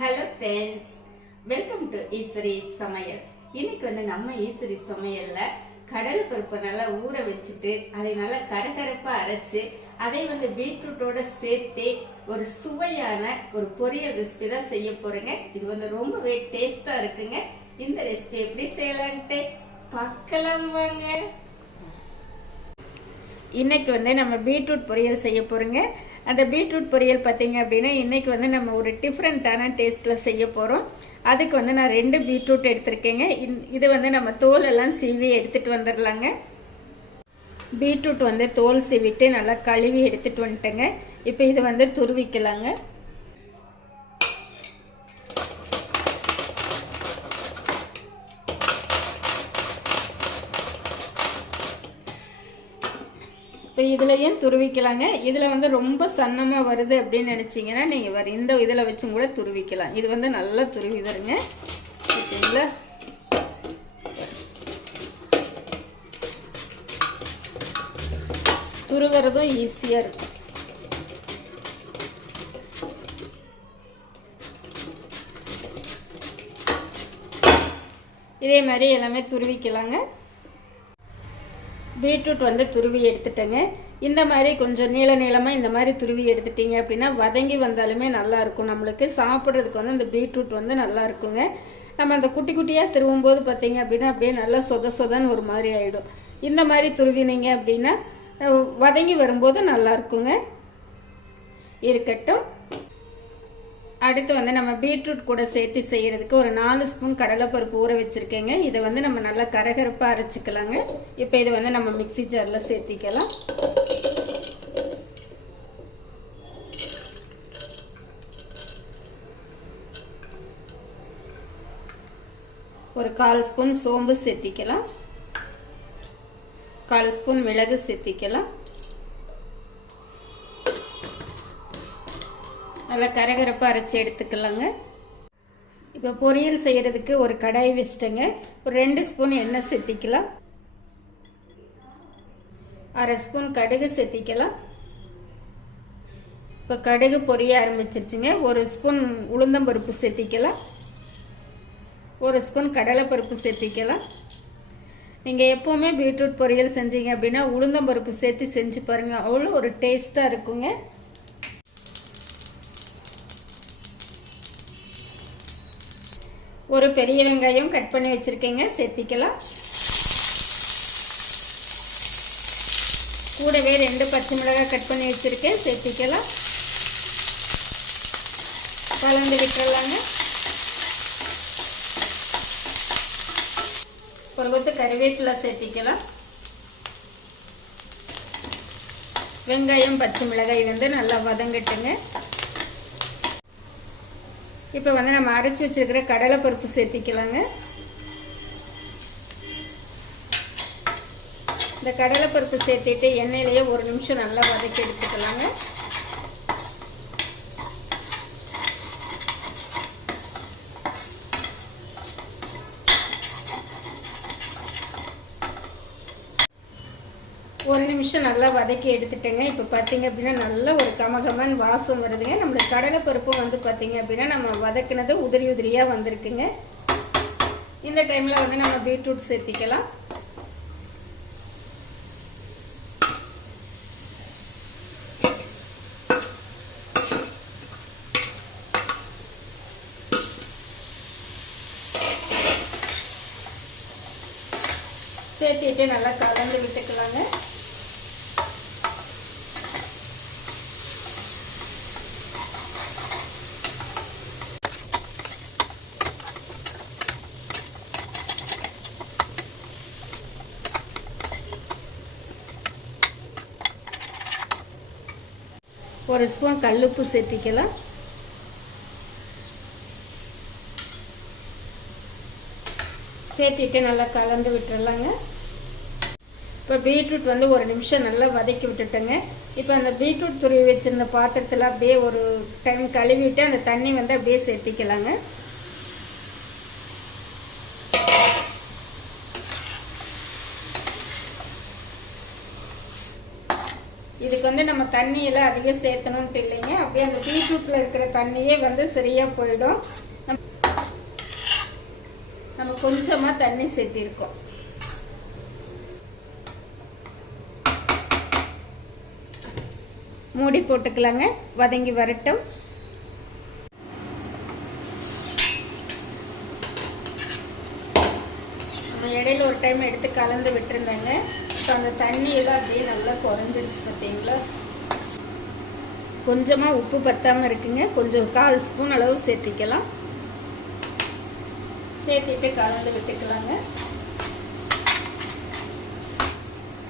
Hello friends welcome to Eswari சமையல் இன்னைக்கு வந்து நம்ம ஈஸ்வரி சமையலில் கடலை பருப்பை நல்லா ஊற வச்சுட்டு அதை நல்லா கரகரப்பாக அரைச்சி அதை வந்து பீட்ரூட்டோட சேர்த்து ஒரு சுவையான ஒரு பொரியல் ரெசிபி தான் செய்ய போகிறேங்க இது வந்து ரொம்பவே டேஸ்ட்டாக இருக்குங்க. இந்த ரெசிபி எப்படி செய்யலான்ட்டு பார்க்கலாம் வாங்க. இன்னைக்கு வந்து நம்ம பீட்ரூட் பொரியல் செய்ய போகிறோங்க அந்த பீட்ரூட் பொரியல் பார்த்தீங்க அப்படின்னா இன்றைக்கி வந்து நம்ம ஒரு டிஃப்ரெண்ட்டான டேஸ்ட்டில் செய்ய போகிறோம் அதுக்கு வந்து நான் ரெண்டு பீட்ரூட் எடுத்திருக்கேங்க. இந்- இது வந்து நம்ம தோலெல்லாம் சீவி எடுத்துகிட்டு வந்துடலாங்க பீட்ரூட் வந்து தோல் சீவிட்டு நல்லா கழுவி எடுத்துகிட்டு வந்துட்டேங்க. இப்போ இது வந்து துருவிக்கலாங்க. இப்போ இதுலையும் துருவிக்கலாங்க? இதில் வந்து ரொம்ப சன்னமாக வருது அப்படின்னு நினச்சிங்கன்னா நீங்கள் வர இந்த இதில் வச்சும் கூட துருவிக்கலாம். இது வந்து நல்லா துருவி வருங்க. ஓகேங்களா? துருவுறதும் ஈஸியாக இருக்கும். இதே மாதிரி எல்லாமே துருவிக்கலாங்க. பீட்ரூட் வந்து துருவி எடுத்துட்டேங்க. இந்த மாதிரி கொஞ்சம் நீள நீளமாக இந்த மாதிரி துருவி எடுத்துட்டீங்க அப்படின்னா வதங்கி வந்தாலுமே நல்லாயிருக்கும் நம்மளுக்கு. சாப்பிட்றதுக்கு வந்து அந்த பீட்ரூட் வந்து நல்லா இருக்குங்க. நம்ம அந்த குட்டி குட்டியாக திருவும் போது பார்த்தீங்க அப்படின்னா அப்படியே நல்லா சொத சொதன்னு ஒரு மாதிரி ஆகிடும் இந்த மாதிரி துருவினீங்க அப்படின்னா வதங்கி வரும்போது நல்லா இருக்குங்க. இருக்கட்டும். அடுத்து வந்து நம்ம பீட்ரூட் கூட சேர்த்து செய்கிறதுக்கு ஒரு நாலு ஸ்பூன் கடலைப்பருப்பு ஊற வச்சுருக்கேங்க. இதை வந்து நம்ம நல்லா கரகரப்பாக அரைச்சிக்கலாங்க. இப்போ இதை வந்து நம்ம மிக்ஸி ஜாரில் சேர்த்திக்கலாம். ஒரு கால் ஸ்பூன் சோம்பு சேர்த்திக்கலாம். கால் ஸ்பூன் மிளகு சேர்த்திக்கலாம். நல்லா கரகரப்பாக அரைச்சி எடுத்துக்கலாங்க. இப்போ பொரியல் செய்கிறதுக்கு ஒரு கடாய் வச்சுட்டேங்க. ஒரு ரெண்டு ஸ்பூன் எண்ணெய் சேர்த்திக்கலாம். அரை ஸ்பூன் கடுகு சேர்த்திக்கலாம். இப்போ கடுகு பொரிய ஆரம்பிச்சிருச்சுங்க. ஒரு ஸ்பூன் உளுந்தம்பருப்பு சேர்த்திக்கலாம். ஒரு ஸ்பூன் கடலைப்பருப்பு சேர்த்திக்கலாம். நீங்கள் எப்போவுமே பீட்ரூட் பொரியல் செஞ்சீங்க அப்படின்னா உளுந்தம்பருப்பு சேர்த்து செஞ்சு பாருங்கள் அவ்வளோ ஒரு டேஸ்ட்டாக இருக்குங்க. ஒரு பெரிய வெங்காயம் கட் பண்ணி வச்சுருக்கேங்க. சேர்த்திக்கலாம். கூடவே ரெண்டு பச்சை மிளகாய் கட் பண்ணி வச்சுருக்கேன். சேர்த்திக்கலாம். கலந்து விட்டுறலாங்க. ஒரு கொத்து கறிவேப்பிலை சேர்த்திக்கலாம். வெங்காயம் பச்சை மிளகாய் வந்து நல்லா வதங்கட்டுங்க. இப்போ வந்து நம்ம அரைச்சி வச்சிருக்கிற கடலைப்பருப்பு சேர்த்திக்கலாங்க. இந்த கடலைப்பருப்பு சேர்த்திட்டு எண்ணெயிலேயே ஒரு நிமிஷம் நல்லா வதக்கி எடுத்துக்கலாங்க ஒரு நிமிஷம் நல்லா வதக்கி எடுத்துட்டேங்க. இப்போ பார்த்தீங்க அப்படின்னா நல்ல ஒரு கமகமன் வாசம் வருதுங்க. நம்மளுக்கு கடலைப்பருப்பும் வந்து பார்த்தீங்க அப்படின்னா நம்ம வதக்குனது உதிரி உதிரியாக வந்திருக்குங்க. இந்த டைமில் வந்து நம்ம பீட்ரூட் சேர்த்திக்கலாம். சேர்த்திட்டு நல்லா கலந்து விட்டுக்கலாங்க. ஒரு ஸ்பூன் கல்லுப்பு சேர்த்திக்கலாம். சேர்த்திட்டு நல்லா கலந்து விட்டுறலாங்க. இப்போ பீட்ரூட் வந்து ஒரு நிமிஷம் நல்லா வதக்கி விட்டுட்டேங்க. இப்போ அந்த பீட்ரூட் துருவி வச்சிருந்த பாத்திரத்தில் அப்படியே ஒரு டைம் கழுவிட்டு அந்த தண்ணி வந்து அப்படியே சேர்த்திக்கலாங்க. இதுக்கு வந்து நம்ம தண்ணியெல்லாம் அதிகம் சேர்த்தணும்ட்டு இல்லைங்க. அப்படியே அந்த பீட்ரூட்டில் இருக்கிற தண்ணியே வந்து சரியாக போயிடும். நம்ம- நம்ம கொஞ்சமாக தண்ணி சேர்த்திருக்கோம். மூடி போட்டுக்கலாங்க. வதங்கி வரட்டும். இடையில ஒரு டைம் எடுத்து கலந்து விட்டுருந்தேங்க. இப்போ அந்த தண்ணியெல்லாம் அப்படியே நல்லா குறைஞ்சிருச்சு பார்த்தீங்களா? கொஞ்சமாக உப்பு பத்தாமல் இருக்குங்க. கொஞ்சம் கால் ஸ்பூன் அளவு சேர்த்திக்கலாம். சேர்த்திட்டு கலந்து விட்டுக்கலாங்க.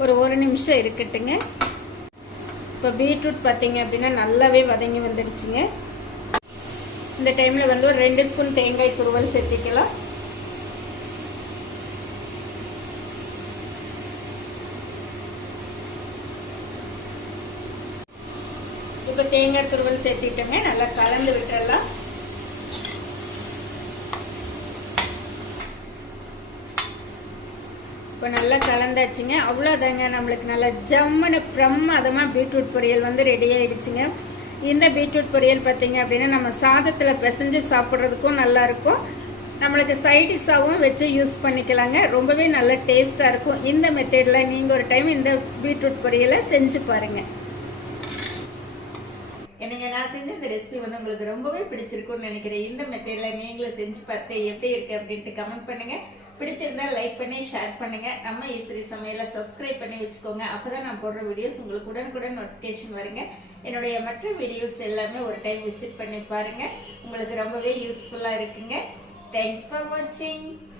ஒரு ஒரு நிமிஷம் இருக்கட்டுங்க. இப்போ பீட்ரூட் பார்த்தீங்க அப்படின்னா நல்லாவே வதங்கி வந்துடுச்சுங்க. இந்த டைமில் வந்து ஒரு ரெண்டு ஸ்பூன் தேங்காய் துருவல் சேர்த்திக்கலாம். இப்போ தேங்காய் துருவல் சேர்த்திட்டோங்க. நல்லா கலந்து விட்டுறலாம் இப்போ நல்லா கலந்தாச்சுங்க. அவ்வளோதாங்க நம்மளுக்கு நல்லா ஜம்முன்னு பிரம்மாதமாக பீட்ரூட் பொரியல் வந்து ரெடி ஆகிடுச்சுங்க இந்த பீட்ரூட் பொரியல் பார்த்தீங்க அப்படின்னா நம்ம சாதத்தில் பிசைஞ்சு சாப்பிட்றதுக்கும் நல்லாயிருக்கும். நம்மளுக்கு சைடிஷாகவும் வச்சு யூஸ் பண்ணிக்கலாங்க. ரொம்பவே நல்ல டேஸ்ட்டாக இருக்கும். இந்த மெத்தடில் நீங்கள் ஒரு டைம் இந்த பீட்ரூட் பொரியலை செஞ்சு பாருங்கள் என்னங்க நான் செஞ்ச இந்த ரெசிபி வந்து உங்களுக்கு ரொம்பவே பிடிச்சிருக்கும்னு நினைக்கிறேன். இந்த மெத்தடில் நீங்களும் செஞ்சு பார்த்து எப்படி இருக்கு அப்படின்ட்டு கமெண்ட் பண்ணுங்க. பிடிச்சிருந்தா லைக் பண்ணி ஷேர் பண்ணுங்க. நம்ம ஈஸ்வரி சமையலை சப்ஸ்கிரைப் பண்ணி வச்சுக்கோங்க. அப்பதான் நான் போடுற வீடியோஸ் உங்களுக்கு உடனுக்குடன் நோட்டிஃபிகேஷன் வருங்க. என்னுடைய மற்ற வீடியோஸ் எல்லாமே ஒரு டைம் விசிட் பண்ணி பாருங்க. உங்களுக்கு ரொம்பவே யூஸ்ஃபுல்லா இருக்குங்க. தேங்க்ஸ் ஃபார் வாட்சிங்